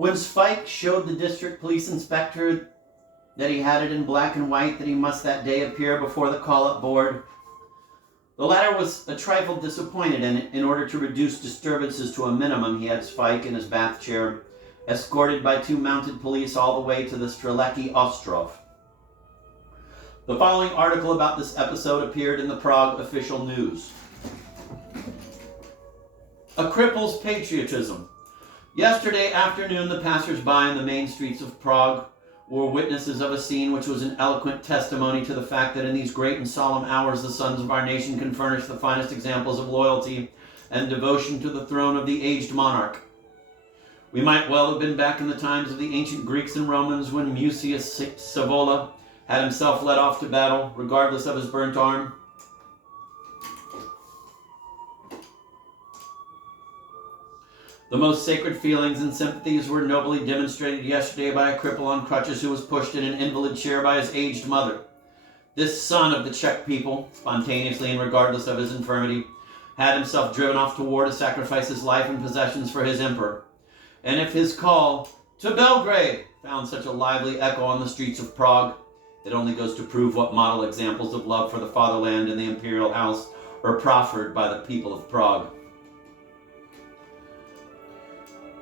When Sweik showed the district police inspector that he had it in black and white that he must that day appear before the call-up board, the latter was a trifle disappointed, and in order to reduce disturbances to a minimum, he had Sweik in his bath chair, escorted by 2 mounted police all the way to the Strzelecki Ostrov. The following article about this episode appeared in the Prague official news. A cripple's patriotism. Yesterday afternoon, the passers-by in the main streets of Prague were witnesses of a scene which was an eloquent testimony to the fact that in these great and solemn hours the sons of our nation can furnish the finest examples of loyalty and devotion to the throne of the aged monarch. We might well have been back in the times of the ancient Greeks and Romans when Mucius Scaevola had himself led off to battle, regardless of his burnt arm. The most sacred feelings and sympathies were nobly demonstrated yesterday by a cripple on crutches who was pushed in an invalid chair by his aged mother. This son of the Czech people, spontaneously and regardless of his infirmity, had himself driven off to war to sacrifice his life and possessions for his emperor. And if his call, "To Belgrade," found such a lively echo on the streets of Prague, it only goes to prove what model examples of love for the fatherland and the imperial house are proffered by the people of Prague.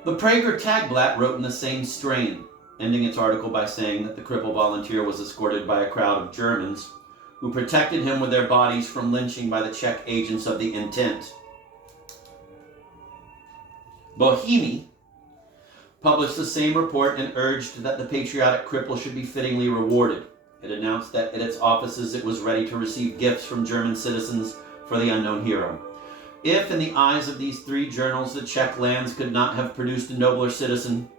The Prager Tagblatt wrote in the same strain, ending its article by saying that the cripple volunteer was escorted by a crowd of Germans who protected him with their bodies from lynching by the Czech agents of the Intent. Bohemy published the same report and urged that the patriotic cripple should be fittingly rewarded. It announced that at its offices it was ready to receive gifts from German citizens for the unknown hero. If, in the eyes of these 3 journals, the Czech lands could not have produced a nobler citizen,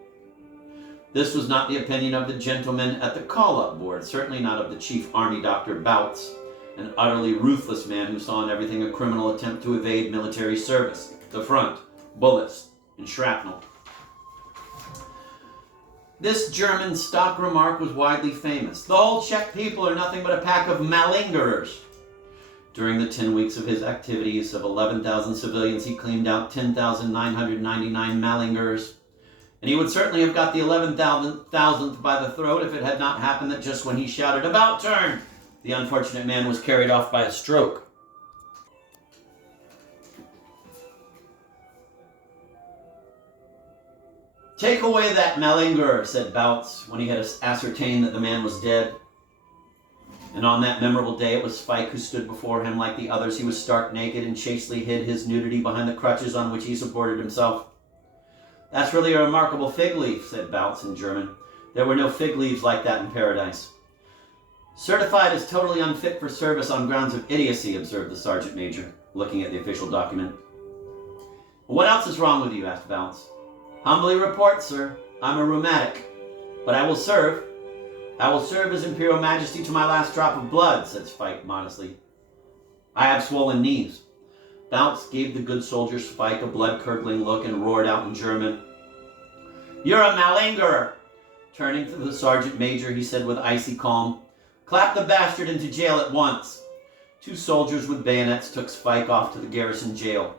this was not the opinion of the gentlemen at the call-up board, certainly not of the chief army doctor Bouts, an utterly ruthless man who saw in everything a criminal attempt to evade military service, the front, bullets, and shrapnel. This German stock remark was widely famous. The whole Czech people are nothing but a pack of malingerers. During the 10 weeks of his activities of 11,000 civilians, he cleaned out 10,999 malingerers. And he would certainly have got the 11,000th by the throat if it had not happened that just when he shouted, "About turn!" the unfortunate man was carried off by a stroke. "Take away that malingerer," said Bouts, when he had ascertained that the man was dead. And on that memorable day it was Sweik who stood before him. Like the others, he was stark naked and chastely hid his nudity behind the crutches on which he supported himself. "That's really a remarkable fig leaf," said Bouts in German. "There were no fig leaves like that in paradise." "Certified as totally unfit for service on grounds of idiocy," observed the sergeant major, looking at the official document. "What else is wrong with you?" asked Bouts. "Humbly report, sir, I'm a rheumatic. But I will serve His Imperial Majesty to my last drop of blood," said Sweik modestly. "I have swollen knees." Bouts gave the good soldier Sweik a blood-curdling look and roared out in German, "You're a malingerer!" Turning to the sergeant major, he said with icy calm, "Clap the bastard into jail at once." 2 soldiers with bayonets took Sweik off to the garrison jail.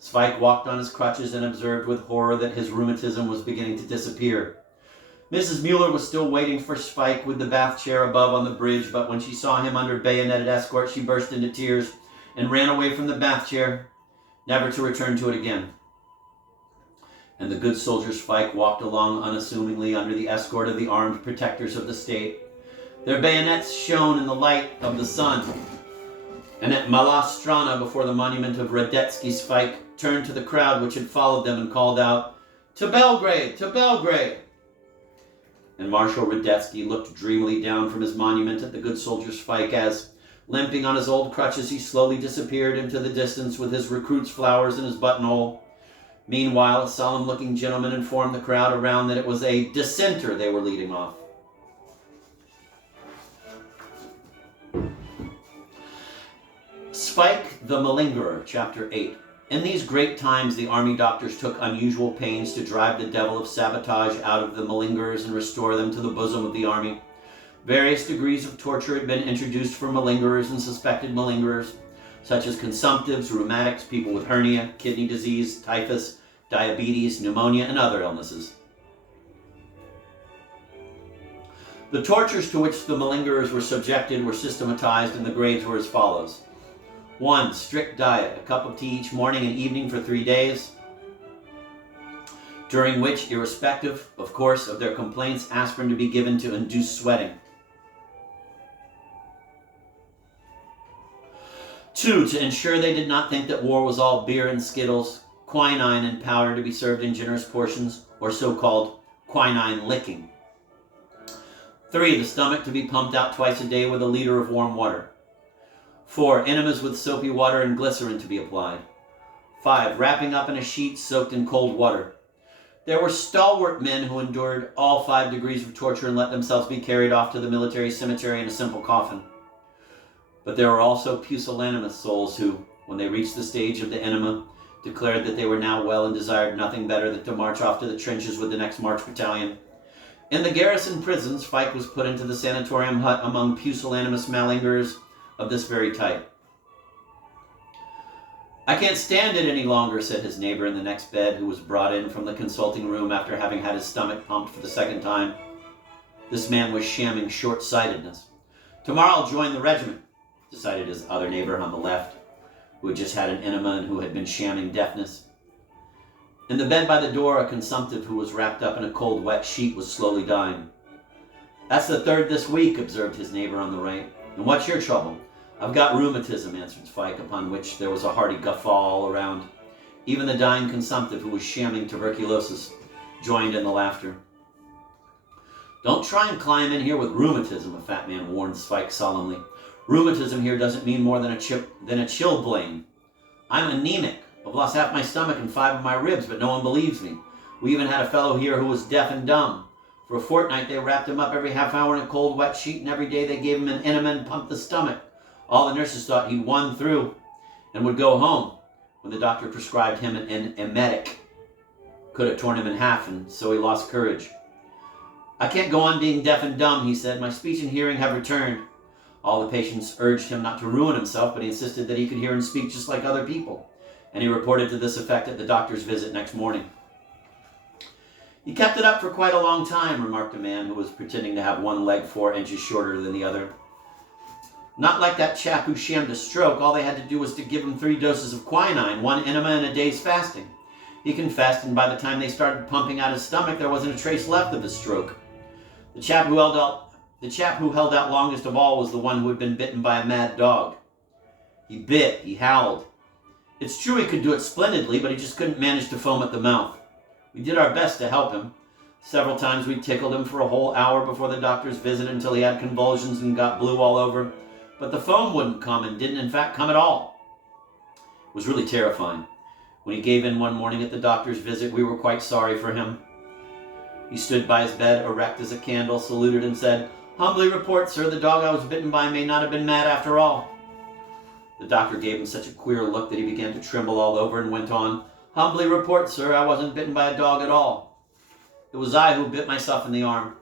Sweik walked on his crutches and observed with horror that his rheumatism was beginning to disappear. Mrs. Mueller was still waiting for Sweik with the bath chair above on the bridge, but when she saw him under bayoneted escort, she burst into tears and ran away from the bath chair, never to return to it again. And the good soldier Sweik walked along unassumingly under the escort of the armed protectors of the state. Their bayonets shone in the light of the sun. And at Mala Strana, before the monument of Radetzky, Sweik turned to the crowd which had followed them and called out, "To Belgrade! To Belgrade!" And Marshal Radetzky looked dreamily down from his monument at the good soldier Sweik as, limping on his old crutches, he slowly disappeared into the distance with his recruit's flowers in his buttonhole. Meanwhile, a solemn-looking gentleman informed the crowd around that it was a dissenter they were leading off. Sweik the Malingerer, Chapter 8. In these great times, the army doctors took unusual pains to drive the devil of sabotage out of the malingerers and restore them to the bosom of the army. Various degrees of torture had been introduced for malingerers and suspected malingerers, such as consumptives, rheumatics, people with hernia, kidney disease, typhus, diabetes, pneumonia, and other illnesses. The tortures to which the malingerers were subjected were systematized, and the grades were as follows. 1. Strict diet, a cup of tea each morning and evening for 3 days, during which, irrespective, of course, of their complaints, aspirin to be given to induce sweating. 2. To ensure they did not think that war was all beer and skittles, quinine and powder to be served in generous portions, or so-called quinine licking. 3. The stomach to be pumped out twice a day with a liter of warm water. 4. Enemas with soapy water and glycerin to be applied. 5. Wrapping up in a sheet soaked in cold water. There were stalwart men who endured all 5 degrees of torture and let themselves be carried off to the military cemetery in a simple coffin. But there were also pusillanimous souls who, when they reached the stage of the enema, declared that they were now well and desired nothing better than to march off to the trenches with the next March Battalion. In the garrison prisons, Sweik was put into the sanatorium hut among pusillanimous malingerers of this very type. "I can't stand it any longer," said his neighbor in the next bed, who was brought in from the consulting room after having had his stomach pumped for the 2nd time. This man was shamming short-sightedness. "Tomorrow I'll join the regiment," decided his other neighbor on the left, who had just had an enema and who had been shamming deafness. In the bed by the door, a consumptive who was wrapped up in a cold, wet sheet was slowly dying. "That's the 3rd this week," observed his neighbor on the right. "And what's your trouble?" "I've got rheumatism," answered Sweik, upon which there was a hearty guffaw all around. Even the dying consumptive, who was shamming tuberculosis, joined in the laughter. "Don't try and climb in here with rheumatism," a fat man warned Sweik solemnly. "Rheumatism here doesn't mean more than a chilblain. I'm anemic. I've lost half my stomach and 5 of my ribs, but no one believes me. We even had a fellow here who was deaf and dumb. For a fortnight they wrapped him up every half hour in a cold, wet sheet, and every day they gave him an enema and pumped the stomach. All the nurses thought he'd won through and would go home, when the doctor prescribed him an emetic. Could have torn him in half, and so he lost courage. 'I can't go on being deaf and dumb,' he said. 'My speech and hearing have returned.' All the patients urged him not to ruin himself, but he insisted that he could hear and speak just like other people, and he reported to this effect at the doctor's visit next morning. 'He kept it up for quite a long time,' remarked a man who was pretending to have one leg 4 inches shorter than the other. 'Not like that chap who shammed a stroke. All they had to do was to give him 3 doses of quinine, 1 enema, and a day's fasting. He confessed, and by the time they started pumping out his stomach, there wasn't a trace left of his stroke. The chap who held out longest of all was the one who had been bitten by a mad dog. He bit, he howled. It's true he could do it splendidly, but he just couldn't manage to foam at the mouth. We did our best to help him. Several times we tickled him for a whole hour before the doctor's visit until he had convulsions and got blue all over. But the foam wouldn't come, and didn't in fact come at all. It was really terrifying. When he gave in one morning at the doctor's visit, we were quite sorry for him. He stood by his bed, erect as a candle, saluted and said, 'Humbly report, sir, the dog I was bitten by may not have been mad after all.' The doctor gave him such a queer look that he began to tremble all over and went on, 'Humbly report, sir, I wasn't bitten by a dog at all. It was I who bit myself in the arm.'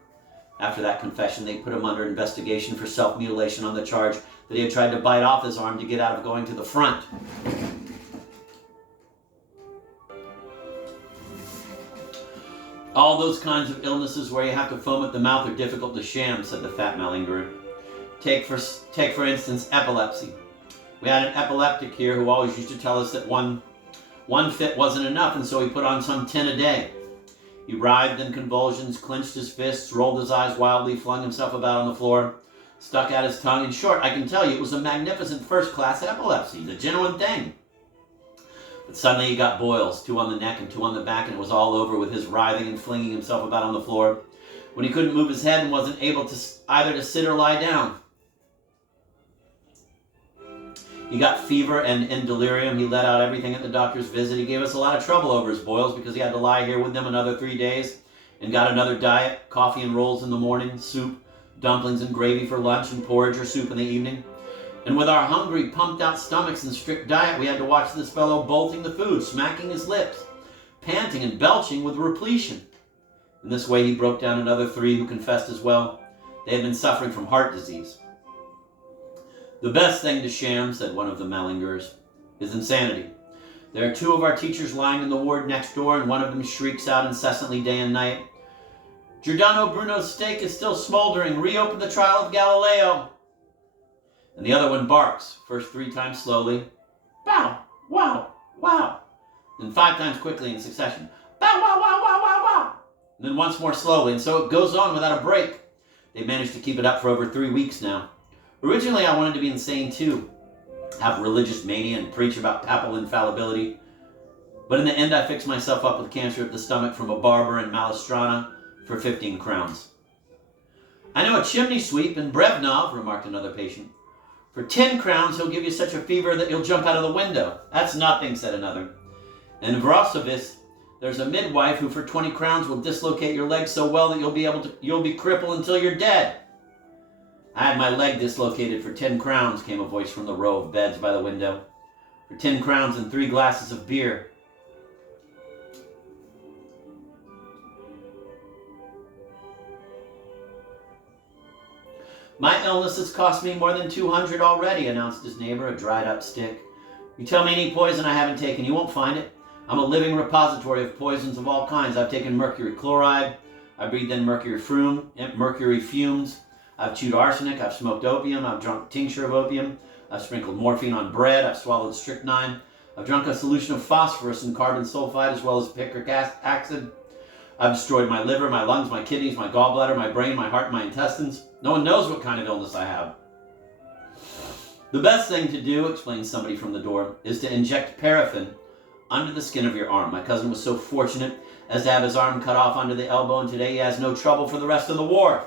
After that confession, they put him under investigation for self-mutilation on the charge that he had tried to bite off his arm to get out of going to the front. All those kinds of illnesses where you have to foam at the mouth are difficult to sham,' said the fat malingerer. Take for instance epilepsy. We had an epileptic here who always used to tell us that one fit wasn't enough, and so he put on some 10 a day. He writhed in convulsions, clenched his fists, rolled his eyes wildly, flung himself about on the floor, stuck out his tongue. In short, I can tell you it was a magnificent first-class epilepsy, the genuine thing. But suddenly he got boils, 2 on the neck and 2 on the back, and it was all over with his writhing and flinging himself about on the floor, when he couldn't move his head and wasn't able to either to sit or lie down. He got fever, and in delirium he let out everything at the doctor's visit. He gave us a lot of trouble over his boils because he had to lie here with them another 3 days and got another diet, coffee and rolls in the morning, soup, dumplings and gravy for lunch, and porridge or soup in the evening. And with our hungry, pumped-out stomachs and strict diet, we had to watch this fellow bolting the food, smacking his lips, panting and belching with repletion. In this way he broke down another 3 who confessed as well. They had been suffering from heart disease. 'The best thing to sham,' said one of the malingerers, 'is insanity. There are 2 of our teachers lying in the ward next door, and one of them shrieks out incessantly day and night. Giordano Bruno's steak is still smoldering. Reopen the trial of Galileo. And the other one barks, first 3 times slowly. Bow, wow, wow. Then 5 times quickly in succession. Bow, wow, wow, wow, wow, wow. And then once more slowly, and so it goes on without a break. They've managed to keep it up for over 3 weeks now. Originally, I wanted to be insane too. Have religious mania and preach about papal infallibility. But in the end, I fixed myself up with cancer of the stomach from a barber in Malestrana for 15 crowns. I know a chimney sweep in Brevnov, remarked another patient. For 10 crowns, he'll give you such a fever that you'll jump out of the window. That's nothing, said another. In Vrosovis, there's a midwife who for 20 crowns will dislocate your leg so well that you'll be crippled until you're dead. I had my leg dislocated for 10 crowns, came a voice from the row of beds by the window. For 10 crowns and 3 glasses of beer. My illness has cost me more than 200 already, announced his neighbor, a dried-up stick. You tell me any poison I haven't taken, you won't find it. I'm a living repository of poisons of all kinds. I've taken mercury chloride. I breathed in mercury fumes. I've chewed arsenic. I've smoked opium. I've drunk tincture of opium. I've sprinkled morphine on bread. I've swallowed strychnine. I've drunk a solution of phosphorus and carbon sulfide as well as picric acid. I've destroyed my liver, my lungs, my kidneys, my gallbladder, my brain, my heart, my intestines. No one knows what kind of illness I have. The best thing to do, explained somebody from the door, is to inject paraffin under the skin of your arm. My cousin was so fortunate as to have his arm cut off under the elbow, and today he has no trouble for the rest of the war.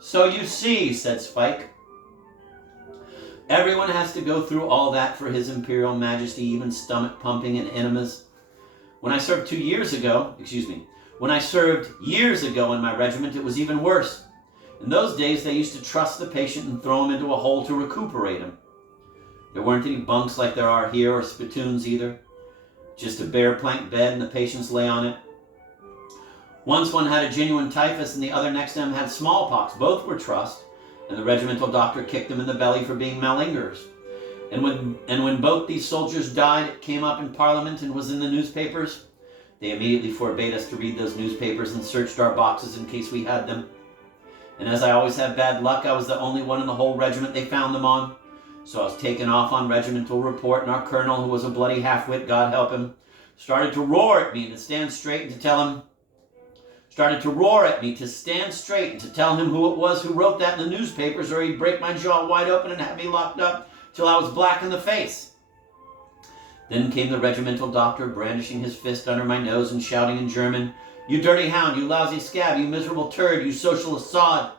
So you see, said Sweik, everyone has to go through all that for His Imperial Majesty, even stomach pumping and enemas. When I served years ago in my regiment, it was even worse. In those days, they used to truss the patient and throw him into a hole to recuperate him. There weren't any bunks like there are here, or spittoons either. Just a bare plank bed and the patients lay on it. Once one had a genuine typhus and the other next to him had smallpox. Both were trussed, and the regimental doctor kicked them in the belly for being malingerers. And when both these soldiers died, it came up in Parliament and was in the newspapers. They immediately forbade us to read those newspapers and searched our boxes in case we had them. And as I always had bad luck, I was the only one in the whole regiment they found them on. So I was taken off on regimental report, and our colonel, who was a bloody half-wit, God help him, started to roar at me to stand straight and to tell him who it was who wrote that in the newspapers, or he'd break my jaw wide open and have me locked up till I was black in the face. Then came the regimental doctor, brandishing his fist under my nose and shouting in German, "You dirty hound, you lousy scab, you miserable turd, you socialist sod."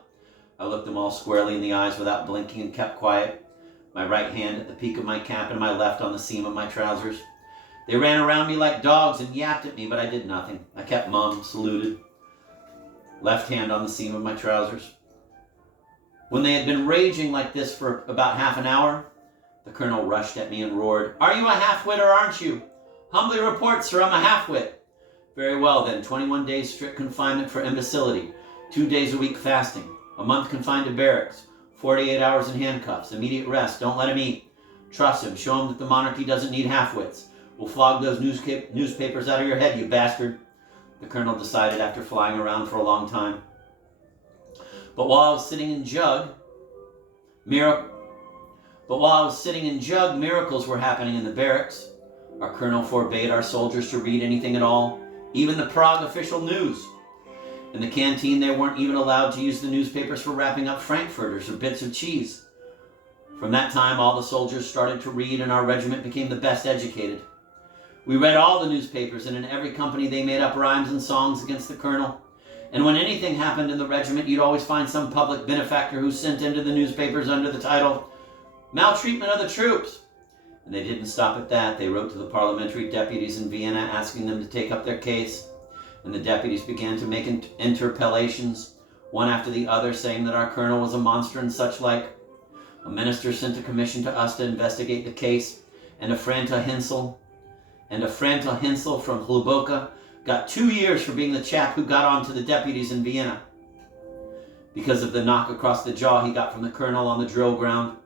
I looked them all squarely in the eyes without blinking and kept quiet, my right hand at the peak of my cap and my left on the seam of my trousers. They ran around me like dogs and yapped at me, but I did nothing. I kept mum, saluted, left hand on the seam of my trousers. When they had been raging like this for about half an hour, the colonel rushed at me and roared, "Are you a half-wit or aren't you?" "Humbly report, sir, I'm a half-wit." "Very well then, 21 days strict confinement for imbecility, 2 days a week fasting, a month confined to barracks, 48 hours in handcuffs, immediate rest, don't let him eat. Trust him, show him that the monarchy doesn't need half-wits. We'll flog those newspapers out of your head, you bastard," the colonel decided after flying around for a long time. But while I was sitting in jug, miracles were happening in the barracks. Our colonel forbade our soldiers to read anything at all, even the Prague official news. In the canteen, they weren't even allowed to use the newspapers for wrapping up frankfurters or bits of cheese. From that time, all the soldiers started to read, and our regiment became the best educated. We read all the newspapers, and in every company they made up rhymes and songs against the colonel. And when anything happened in the regiment, you'd always find some public benefactor who sent into the newspapers under the title, "Maltreatment of the Troops." And they didn't stop at that. They wrote to the parliamentary deputies in Vienna asking them to take up their case. And the deputies began to make interpellations, one after the other, saying that our colonel was a monster and such like. A minister sent a commission to us to investigate the case, and a Franta Hensel from Hluboka got 2 years for being the chap who got on to the deputies in Vienna because of the knock across the jaw he got from the colonel on the drill ground.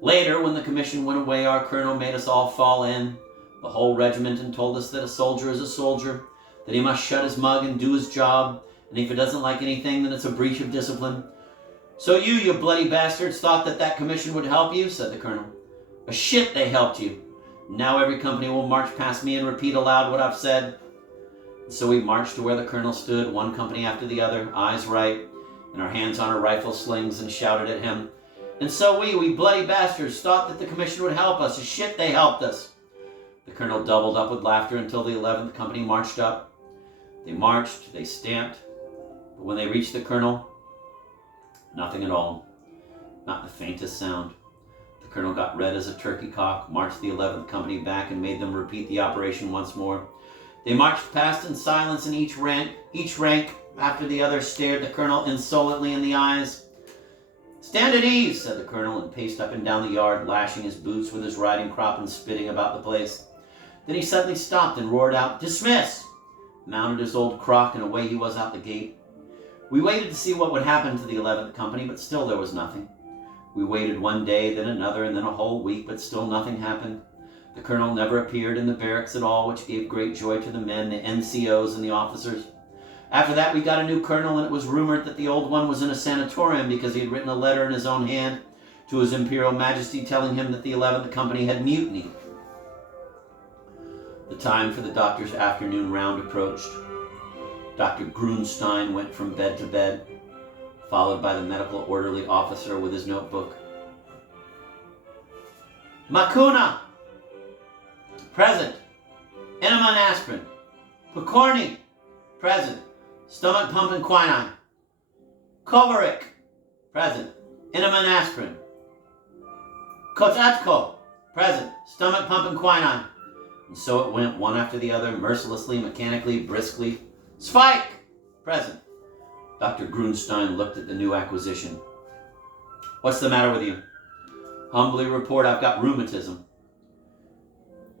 Later, when the commission went away, our colonel made us all fall in, the whole regiment, and told us that a soldier is a soldier, that he must shut his mug and do his job, and if he doesn't like anything, then it's a breach of discipline. So you bloody bastards, thought that commission would help you, said the colonel. A shit they helped you. Now every company will march past me and repeat aloud what I've said. And so we marched to where the colonel stood, one company after the other, eyes right, and our hands on our rifle slings, and shouted at him. And so we bloody bastards, thought that the commission would help us. A shit they helped us. The colonel doubled up with laughter until the 11th company marched up. They marched, they stamped, but when they reached the colonel, nothing at all. Not the faintest sound. The colonel got red as a turkey cock, marched the 11th company back, and made them repeat the operation once more. They marched past in silence, and each rank after the other stared the colonel insolently in the eyes. Stand at ease, said the colonel, and paced up and down the yard, lashing his boots with his riding crop and spitting about the place. Then he suddenly stopped and roared out, Dismiss! Mounted his old crock, and away he was out the gate. We waited to see what would happen to the 11th company, but still there was nothing. We waited one day, then another, and then a whole week, but still nothing happened. The colonel never appeared in the barracks at all, which gave great joy to the men, the NCOs, and the officers. After that, we got a new colonel, and it was rumored that the old one was in a sanatorium because he had written a letter in his own hand to His Imperial Majesty telling him that the 11th company had mutinied. The time for the doctor's afternoon round approached. Dr. Grunstein went from bed to bed, followed by the medical orderly officer with his notebook. Makuna! Present. Enema and aspirin. Pokorny! Present. Stomach pump and quinine. Kovarik! Present. Enema and aspirin. Kotatko! Present. Stomach pump and quinine. And so it went, one after the other, mercilessly, mechanically, briskly. Sweik! Present. Dr. Grunstein looked at the new acquisition. What's the matter with you? Humbly report I've got rheumatism.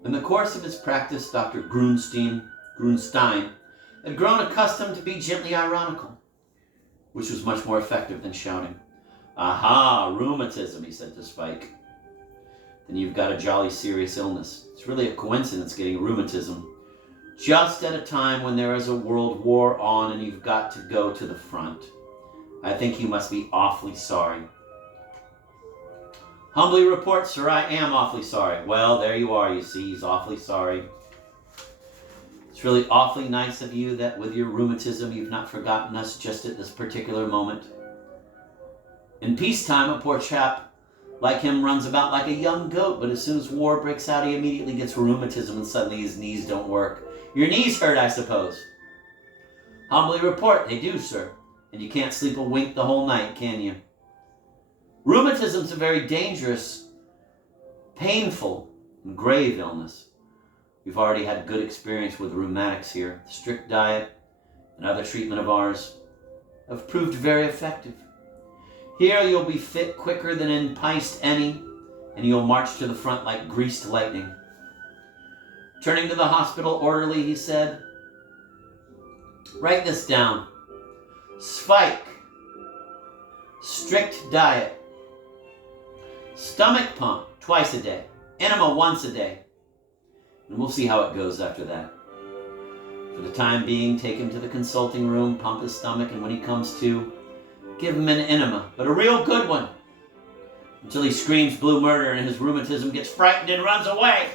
In the course of his practice, Dr. Grunstein had grown accustomed to be gently ironical, which was much more effective than shouting. Aha, rheumatism, he said to Sweik. Then you've got a jolly serious illness. It's really a coincidence getting rheumatism just at a time when there is a world war on and you've got to go to the front. I think you must be awfully sorry. Humbly report, sir, I am awfully sorry. Well, there you are, you see, he's awfully sorry. It's really awfully nice of you that with your rheumatism you've not forgotten us just at this particular moment. In peacetime, a poor chap like him runs about like a young goat, but as soon as war breaks out, he immediately gets rheumatism and suddenly his knees don't work. Your knees hurt, I suppose. Humbly report, they do, sir. And you can't sleep a wink the whole night, can you? Rheumatism's a very dangerous, painful, and grave illness. We've already had good experience with rheumatics here. Strict diet and other treatment of ours have proved very effective. Here you'll be fit quicker than in Peist any, and you'll march to the front like greased lightning. Turning to the hospital orderly, he said, Write this down. Sweik. Strict diet. Stomach pump twice a day. Enema once a day. And we'll see how it goes after that. For the time being, take him to the consulting room, pump his stomach, and when he comes to, give him an enema, but a real good one, until he screams blue murder and his rheumatism gets frightened and runs away.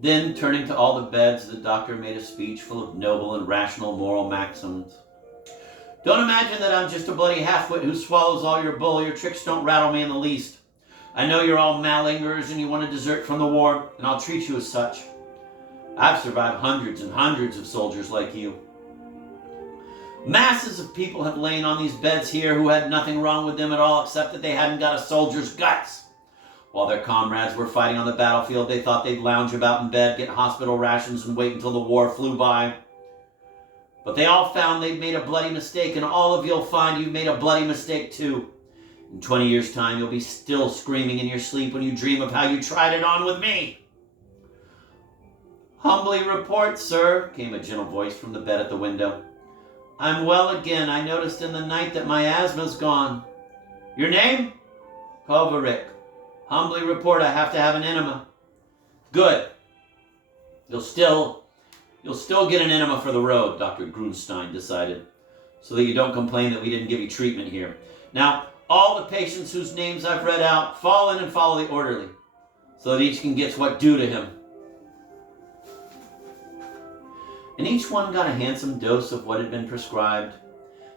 Then, turning to all the beds, the doctor made a speech full of noble and rational moral maxims. Don't imagine that I'm just a bloody half-wit who swallows all your bull. Your tricks don't rattle me in the least. I know you're all malingerers and you want to desert from the war, and I'll treat you as such. I've survived hundreds and hundreds of soldiers like you. Masses of people have lain on these beds here who had nothing wrong with them at all except that they hadn't got a soldier's guts. While their comrades were fighting on the battlefield, they thought they'd lounge about in bed, get hospital rations, and wait until the war flew by. But they all found they'd made a bloody mistake, and all of you'll find you've made a bloody mistake too. In 20 years' time, you'll be still screaming in your sleep when you dream of how you tried it on with me. Humbly report, sir, came a gentle voice from the bed at the window. I'm well again. I noticed in the night that my asthma's gone. Your name? Kovarik. Humbly report I have to have an enema. Good. You'll still get an enema for the road, Dr. Grunstein decided, so that you don't complain that we didn't give you treatment here. Now, all the patients whose names I've read out, fall in and follow the orderly, so that each can get what's due to him. And each one got a handsome dose of what had been prescribed.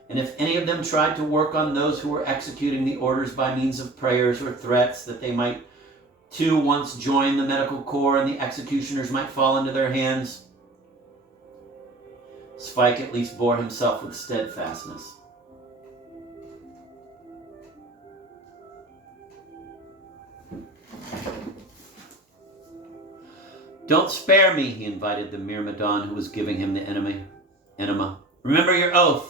And if any of them tried to work on those who were executing the orders by means of prayers or threats that they might too once join the medical corps and the executioners might fall into their hands, Sweik at least bore himself with steadfastness. Don't spare me, he invited the Myrmidon who was giving him the enema. Remember your oath.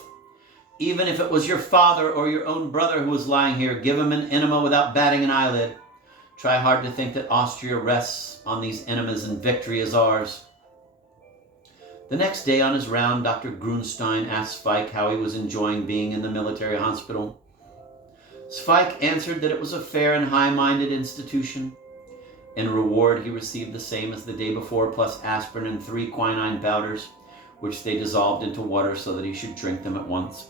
Even if it was your father or your own brother who was lying here, give him an enema without batting an eyelid. Try hard to think that Austria rests on these enemas and victory is ours. The next day on his round, Dr. Grunstein asked Sweik how he was enjoying being in the military hospital. Sweik answered that it was a fair and high-minded institution. In reward, he received the same as the day before, plus aspirin and 3 quinine powders, which they dissolved into water so that he should drink them at once.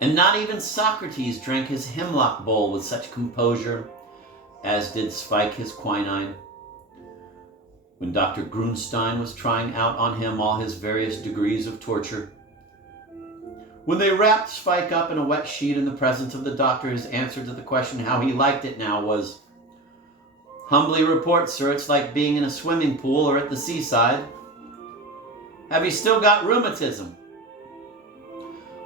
And not even Socrates drank his hemlock bowl with such composure as did Sweik his quinine. When Dr. Grunstein was trying out on him all his various degrees of torture, when they wrapped Sweik up in a wet sheet in the presence of the doctor, his answer to the question how he liked it now was, "Humbly report, sir, it's like being in a swimming pool or at the seaside. Have you still got rheumatism?"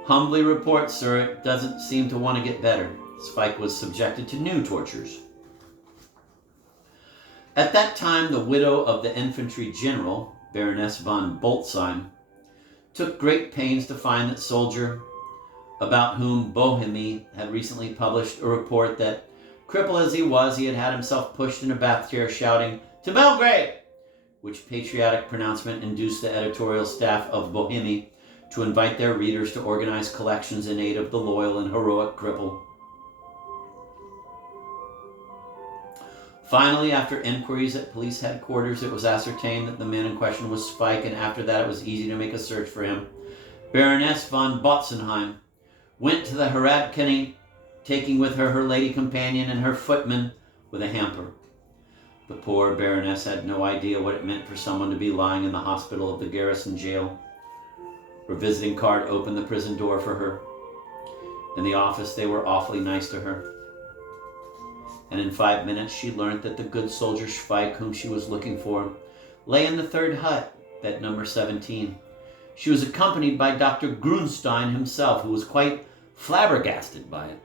"Humbly report, sir, it doesn't seem to want to get better." Sweik was subjected to new tortures. At that time, the widow of the infantry general, Baroness von Boltzheim, took great pains to find that soldier, about whom Bohemy had recently published a report that, crippled as he was, he had had himself pushed in a bath chair shouting, "To Belgrade!" which patriotic pronouncement induced the editorial staff of Bohemy to invite their readers to organize collections in aid of the loyal and heroic cripple. Finally, after inquiries at police headquarters, it was ascertained that the man in question was Sweik, and after that it was easy to make a search for him. Baroness von Botzenheim went to the Hradkany, taking with her her lady companion and her footman with a hamper. The poor Baroness had no idea what it meant for someone to be lying in the hospital of the garrison jail. Her visiting card opened the prison door for her. In the office, they were awfully nice to her. And in 5 minutes, she learned that the good soldier Sweik, whom she was looking for, lay in the 3rd hut, bed number 17. She was accompanied by Dr. Grunstein himself, who was quite flabbergasted by it.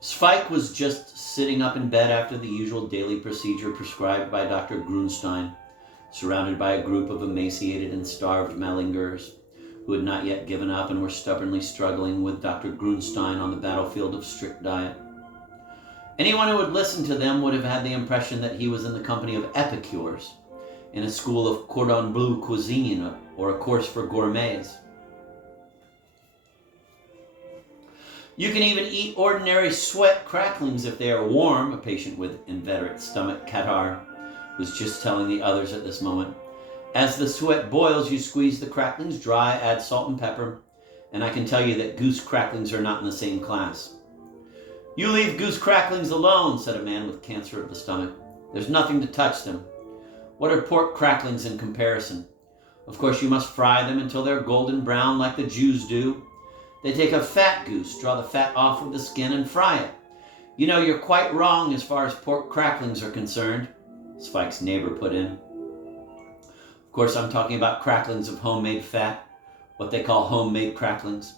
Sweik was just sitting up in bed after the usual daily procedure prescribed by Dr. Grunstein, surrounded by a group of emaciated and starved Malingers who had not yet given up and were stubbornly struggling with Dr. Grunstein on the battlefield of strict diet. Anyone who had listened to them would have had the impression that he was in the company of epicures, in a school of cordon bleu cuisine or a course for gourmets. You can even eat ordinary sweat cracklings if they are warm, a patient with inveterate stomach catarrh was just telling the others at this moment. As the sweat boils, you squeeze the cracklings dry, add salt and pepper, and I can tell you that goose cracklings are not in the same class. "You leave goose cracklings alone," said a man with cancer of the stomach. "There's nothing to touch them. What are pork cracklings in comparison? Of course you must fry them until they're golden brown like the Jews do. They take a fat goose, draw the fat off of the skin, and fry it. You know, you're quite wrong as far as pork cracklings are concerned," Sweik's neighbor put in. "Of course, I'm talking about cracklings of homemade fat, what they call homemade cracklings.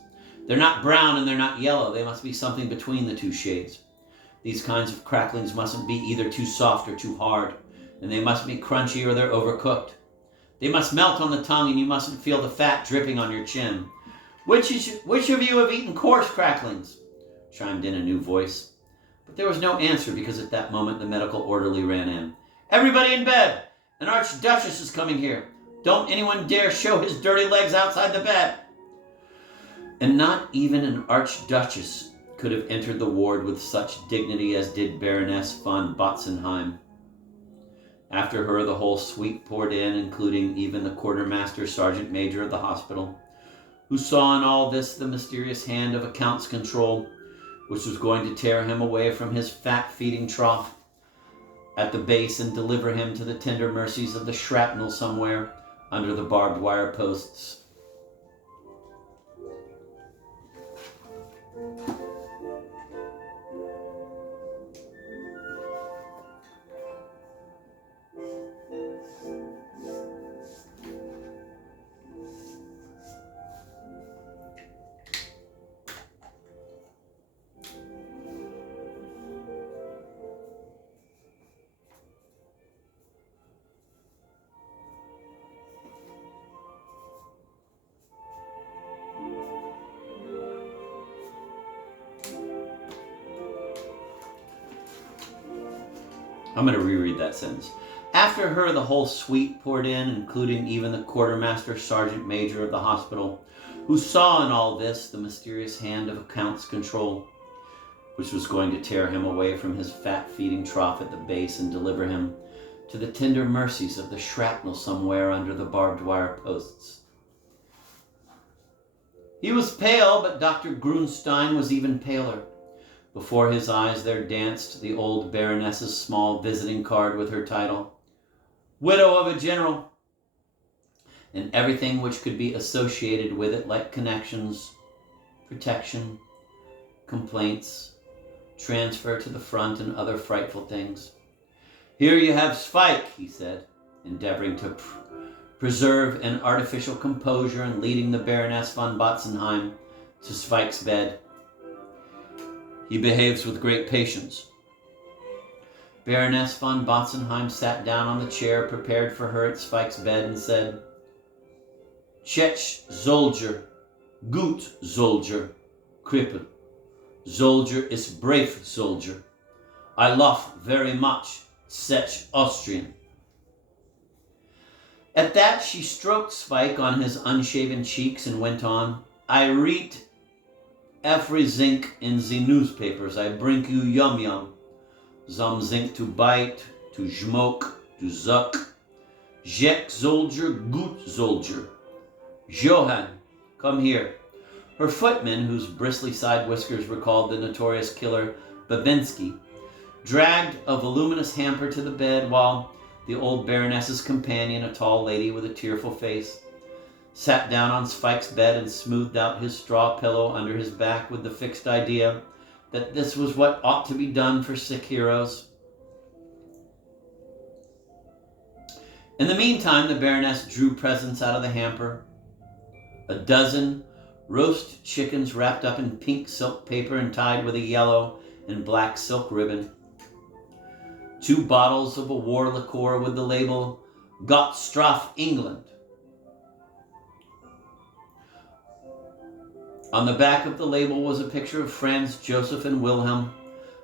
They're not brown and they're not yellow. They must be something between the two shades. These kinds of cracklings mustn't be either too soft or too hard, and they must be crunchy or they're overcooked. They must melt on the tongue, and you mustn't feel the fat dripping on your chin. Which of you have eaten coarse cracklings? Chimed in a new voice. But there was no answer, because at that moment the medical orderly ran in. Everybody in bed! An archduchess is coming here. Don't anyone dare show his dirty legs outside the bed. And not even an archduchess could have entered the ward with such dignity as did Baroness von Botzenheim. After her, the whole suite poured in, including even the quartermaster sergeant major of the hospital, who saw in all this the mysterious hand of a count's control, which was going to tear him away from his fat-feeding trough at the base and deliver him to the tender mercies of the shrapnel somewhere under the barbed wire posts. I'm going to reread that sentence. After her, the whole suite poured in, including even the quartermaster sergeant major of the hospital, who saw in all this the mysterious hand of a count's control, which was going to tear him away from his fat-feeding trough at the base and deliver him to the tender mercies of the shrapnel somewhere under the barbed wire posts. He was pale, but Dr. Grunstein was even paler. Before his eyes there danced the old Baroness's small visiting card with her title, Widow of a General, and everything which could be associated with it, like connections, protection, complaints, transfer to the front, and other frightful things. Here you have Sweik, he said, endeavoring to preserve an artificial composure and leading the Baroness von Botzenheim to Sveik's bed. He behaves with great patience. Baroness von Botzenheim sat down on the chair prepared for her at Sveik's bed and said, Czech soldier, gut soldier, cripple. Soldier is brave soldier. I love very much such Austrian. At that she stroked Sweik on his unshaven cheeks and went on, I read every zinc in the newspapers. I bring you yum. Some zinc to bite, to smoke, to suck. Czech soldier, gut soldier. Johann, come here. Her footman, whose bristly side whiskers recalled the notorious killer Babinski, dragged a voluminous hamper to the bed while the old Baroness's companion, a tall lady with a tearful face, sat down on Sveik's bed and smoothed out his straw pillow under his back with the fixed idea that this was what ought to be done for sick heroes. In the meantime, the Baroness drew presents out of the hamper. A dozen roast chickens wrapped up in pink silk paper and tied with a yellow and black silk ribbon. 2 bottles of a war liqueur with the label Gottstraff England. On the back of the label was a picture of Franz Joseph and Wilhelm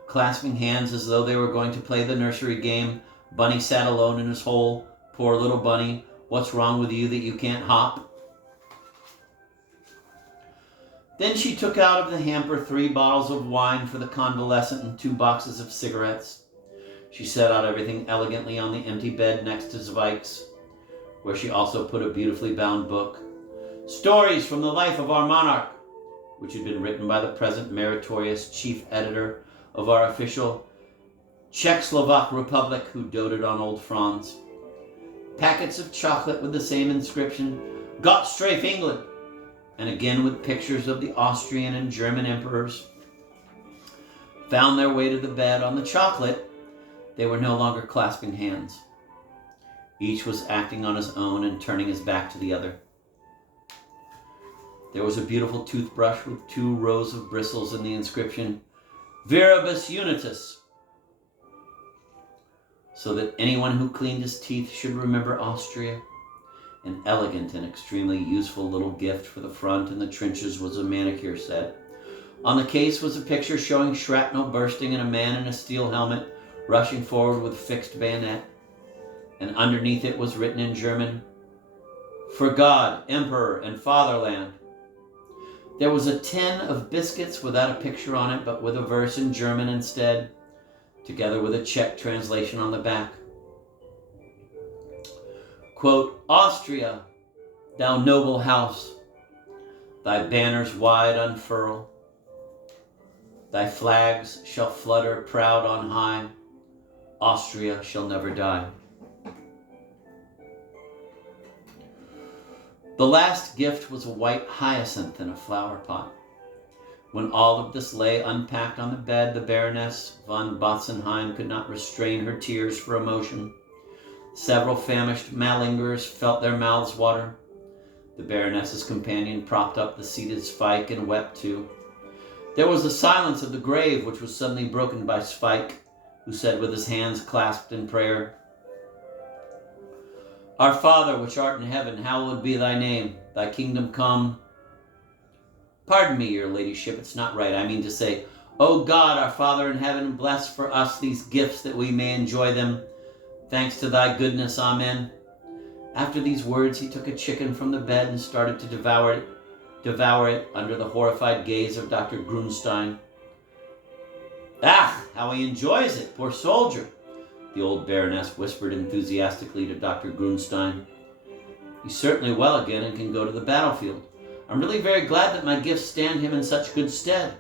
clasping hands as though they were going to play the nursery game. Bunny sat alone in his hole. Poor little bunny, what's wrong with you that you can't hop? Then she took out of the hamper 3 bottles of wine for the convalescent and 2 boxes of cigarettes. She set out everything elegantly on the empty bed next to Zweik's, where she also put a beautifully bound book, Stories from the Life of Our Monarch, which had been written by the present meritorious chief editor of our official Czechoslovak Republic, who doted on old Franz. Packets of chocolate with the same inscription, Gott strafe England, and again with pictures of the Austrian and German emperors, found their way to the bed. On the chocolate, they were no longer clasping hands. Each was acting on his own and turning his back to the other. There was a beautiful toothbrush with 2 rows of bristles and the inscription, Viribus Unitas, so that anyone who cleaned his teeth should remember Austria. An elegant and extremely useful little gift for the front in the trenches was a manicure set. On the case was a picture showing shrapnel bursting and a man in a steel helmet rushing forward with fixed bayonet. And underneath it was written in German, "For God, Emperor, and Fatherland." There was a tin of biscuits without a picture on it, but with a verse in German instead, together with a Czech translation on the back. Quote, "Austria, thou noble house, thy banners wide unfurl, thy flags shall flutter proud on high, Austria shall never die." The last gift was a white hyacinth in a flower pot. When all of this lay unpacked on the bed, the Baroness von Botzenheim could not restrain her tears for emotion. Several famished malingerers felt their mouths water. The Baroness's companion propped up the seated Sweik and wept too. There was a silence of the grave which was suddenly broken by Sweik, who said with his hands clasped in prayer, "Our Father, which art in heaven, hallowed be thy name. Thy kingdom come." Pardon me, your ladyship, it's not right. I mean to say, O God, our Father in heaven, bless for us these gifts that we may enjoy them. Thanks to thy goodness, amen. After these words, he took a chicken from the bed and started to devour it under the horrified gaze of Dr. Grunstein. "Ah, how he enjoys it, poor soldier," the old Baroness whispered enthusiastically to Dr. Grunstein. "He's certainly well again and can go to the battlefield. I'm really very glad that my gifts stand him in such good stead."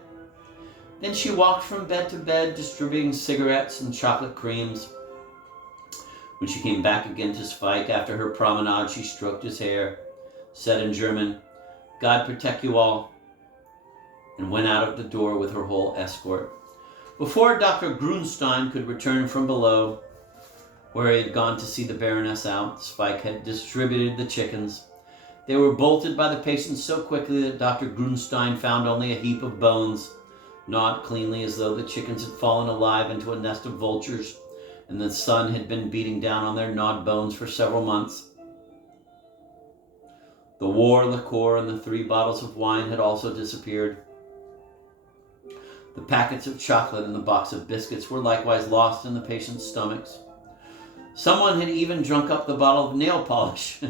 Then she walked from bed to bed, distributing cigarettes and chocolate creams. When she came back again to Sweik after her promenade, she stroked his hair, said in German, "God protect you all," and went out of the door with her whole escort. Before Dr. Grunstein could return from below, where he had gone to see the Baroness out, Sweik had distributed the chickens. They were bolted by the patients so quickly that Dr. Grunstein found only a heap of bones, gnawed cleanly as though the chickens had fallen alive into a nest of vultures, and the sun had been beating down on their gnawed bones for several months. The war liqueur and the 3 bottles of wine had also disappeared. The packets of chocolate and the box of biscuits were likewise lost in the patients' stomachs. Someone had even drunk up the bottle of nail polish.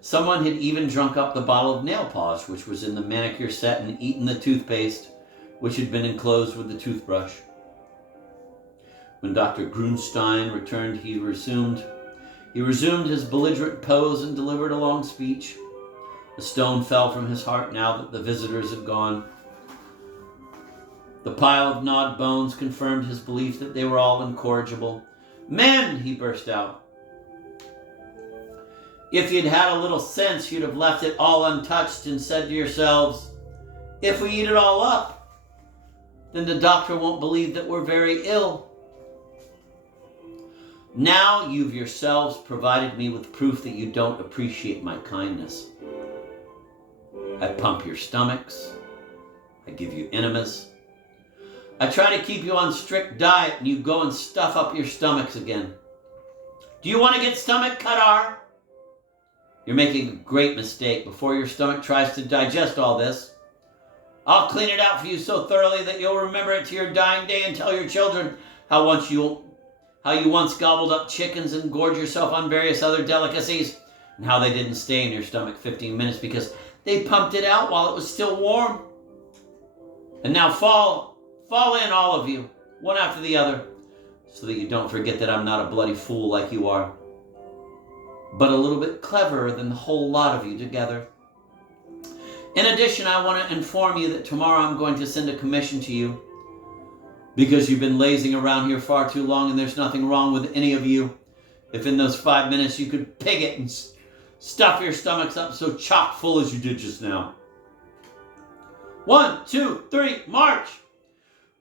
Someone had even drunk up the bottle of nail polish, which was in the manicure set, and eaten the toothpaste, which had been enclosed with the toothbrush. When Dr. Grunstein returned, he resumed his belligerent pose and delivered a long speech. A stone fell from his heart now that the visitors had gone. The pile of gnawed bones confirmed his belief that they were all incorrigible. "Men," he burst out, "if you'd had a little sense, you'd have left it all untouched and said to yourselves, if we eat it all up, then the doctor won't believe that we're very ill. Now you've yourselves provided me with proof that you don't appreciate my kindness. I pump your stomachs. I give you enemas. I try to keep you on strict diet, and you go and stuff up your stomachs again. Do you want to get stomach Kadar? You're making a great mistake. Before your stomach tries to digest all this, I'll clean it out for you so thoroughly that you'll remember it to your dying day and tell your children how you once gobbled up chickens and gorged yourself on various other delicacies, and how they didn't stay in your stomach 15 minutes because they pumped it out while it was still warm. And now fall in, all of you, one after the other, so that you don't forget that I'm not a bloody fool like you are, but a little bit cleverer than the whole lot of you together. In addition, I want to inform you that tomorrow I'm going to send a commission to you, because you've been lazing around here far too long, and there's nothing wrong with any of you. If in those 5 minutes you could pig it and stuff your stomachs up so chock full as you did just now. 1, 2, 3, march!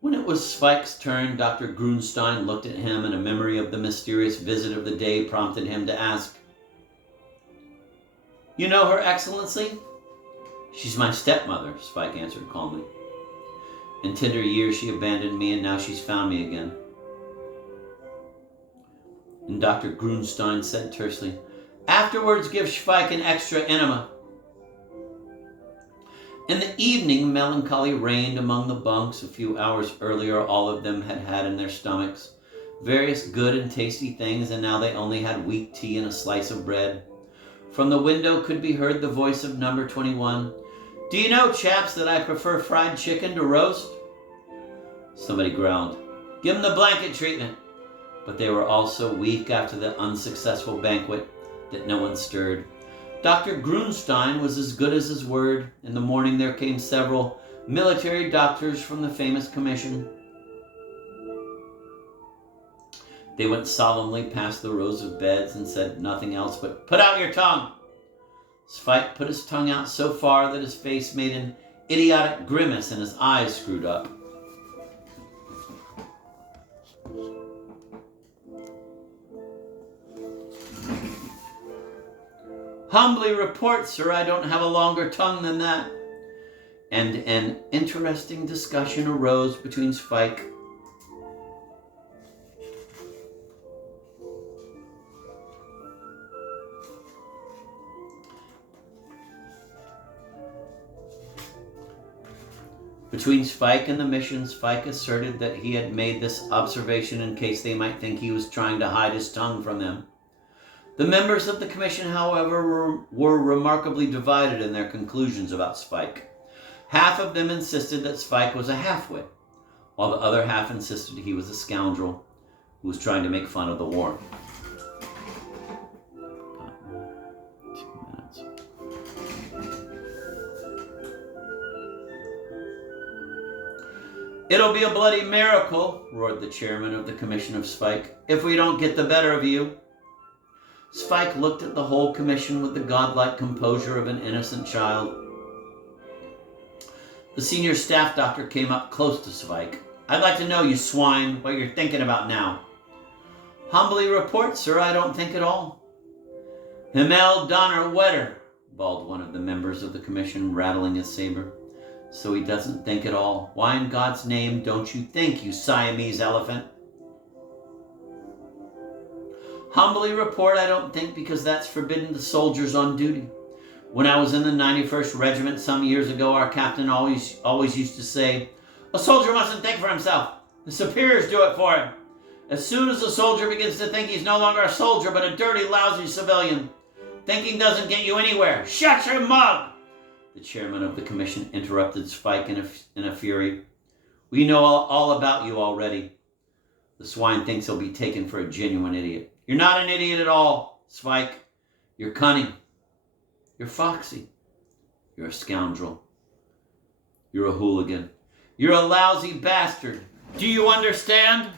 When it was Sweik's turn, Dr. Grunstein looked at him, and a memory of the mysterious visit of the day prompted him to ask, "You know Her Excellency?" "She's my stepmother," Sweik answered calmly. "In tender years she abandoned me, and now she's found me again." And Dr. Grunstein said tersely, Afterwards, give Sweik an extra enema. In the evening, melancholy reigned among the bunks. A few hours earlier, all of them had had in their stomachs various good and tasty things, and now they only had weak tea and a slice of bread. From the window could be heard the voice of number 21. "Do you know, chaps, that I prefer fried chicken to roast?" Somebody growled, "Give them the blanket treatment." But they were all so weak after the unsuccessful banquet that no one stirred. Dr. Grunstein was as good as his word. In the morning there came several military doctors from the famous commission. They went solemnly past the rows of beds and said nothing else but, "Put out your tongue." Sweik put his tongue out so far that his face made an idiotic grimace and his eyes screwed up. "Humbly report, sir, I don't have a longer tongue than that." And an interesting discussion arose between Sweik and the mission. Sweik asserted that he had made this observation in case they might think he was trying to hide his tongue from them. The members of the commission, however, were remarkably divided in their conclusions about Sweik. Half of them insisted that Sweik was a half-wit, while the other half insisted he was a scoundrel who was trying to make fun of the war. 2 minutes. "It'll be a bloody miracle," roared the chairman of the commission of Sweik, "if we don't get the better of you." Sweik looked at the whole commission with the godlike composure of an innocent child. The senior staff doctor came up close to Sweik. "I'd like to know, you swine, what you're thinking about now." "Humbly report, sir, I don't think at all." "Himmel Donnerwetter," bawled one of the members of the commission, rattling his saber. "So he doesn't think at all. Why in God's name don't you think, you Siamese elephant?" "Humbly report, I don't think, because that's forbidden to soldiers on duty. When I was in the 91st Regiment some years ago, our captain always used to say, 'A soldier mustn't think for himself. The superiors do it for him.' As soon as a soldier begins to think, he's no longer a soldier, but a dirty, lousy civilian. Thinking doesn't get you anywhere. Shut your mug!" The chairman of the commission interrupted Sweik in a fury. "We know all about you already. The swine thinks he'll be taken for a genuine idiot. You're not an idiot at all, Sweik. You're cunning. You're foxy. You're a scoundrel. You're a hooligan. You're a lousy bastard. Do you understand?"